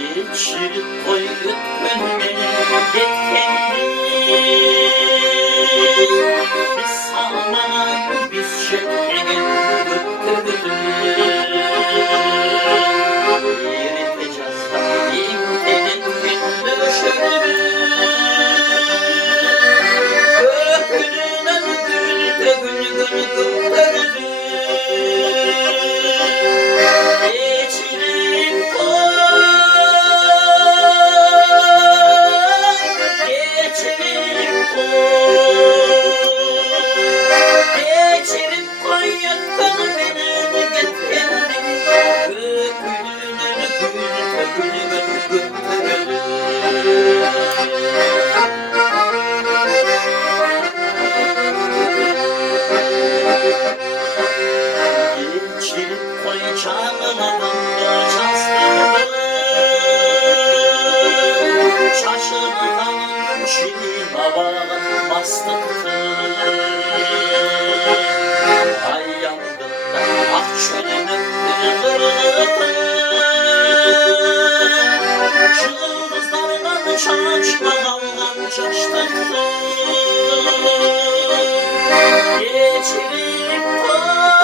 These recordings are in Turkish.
Geçirip koyduk önüne yetkeni. Biz salmanan biz şeklini götürdük. Eriteceğiz da imtenin gündü şörümüz. Gökünün gül götürdük. Geçirip koy yakını benim getirdim. Gökünün götürdüm. Geçirip koy çağladım çastırdım. Şaşırdım şirin hava bastıktı. Ay yangında ah çölünün kırıldı. Yıldızlardan şaşma dalgan şaştıktı. Geçirip koy,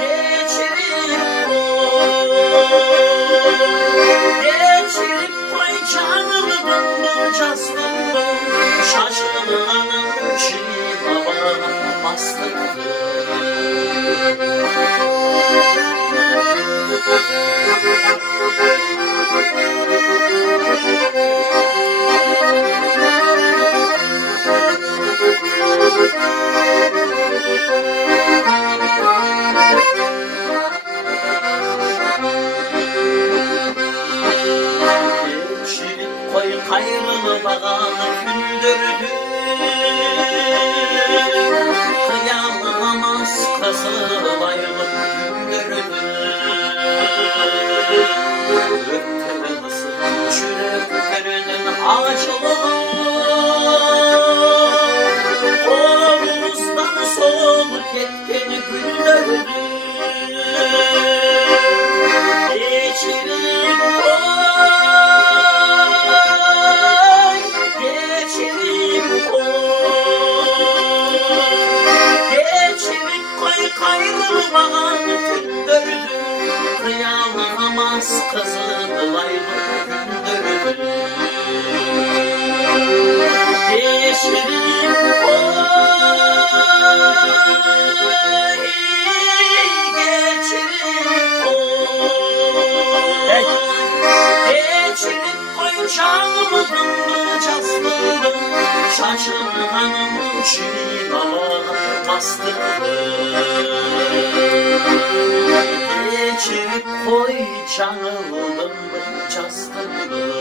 geçirip koy. Geçirip koy canımı döndüm castımdım. Şaşırmanın çiğ hava bastıktı. Geçirip koy kayrılı bağını kündürdü. Kıyamamaz kızılaylı gündürdü. Öptürümüzü çürük görünün ağacılığı. Kolumuzdan soğuk yetkeni güldürdü. Geçirip koy, geçirip koy. Geçirip koy kayrılı bağını kündürdü. Kıyamamaz kızılaylı gündürdü. Geçirip koy, geçirip koy. Geçirip koy canımı döndü castırdım. Şaşırmanın çiğ hava bastıktı. Geçirip koy canımı döndü castırdım.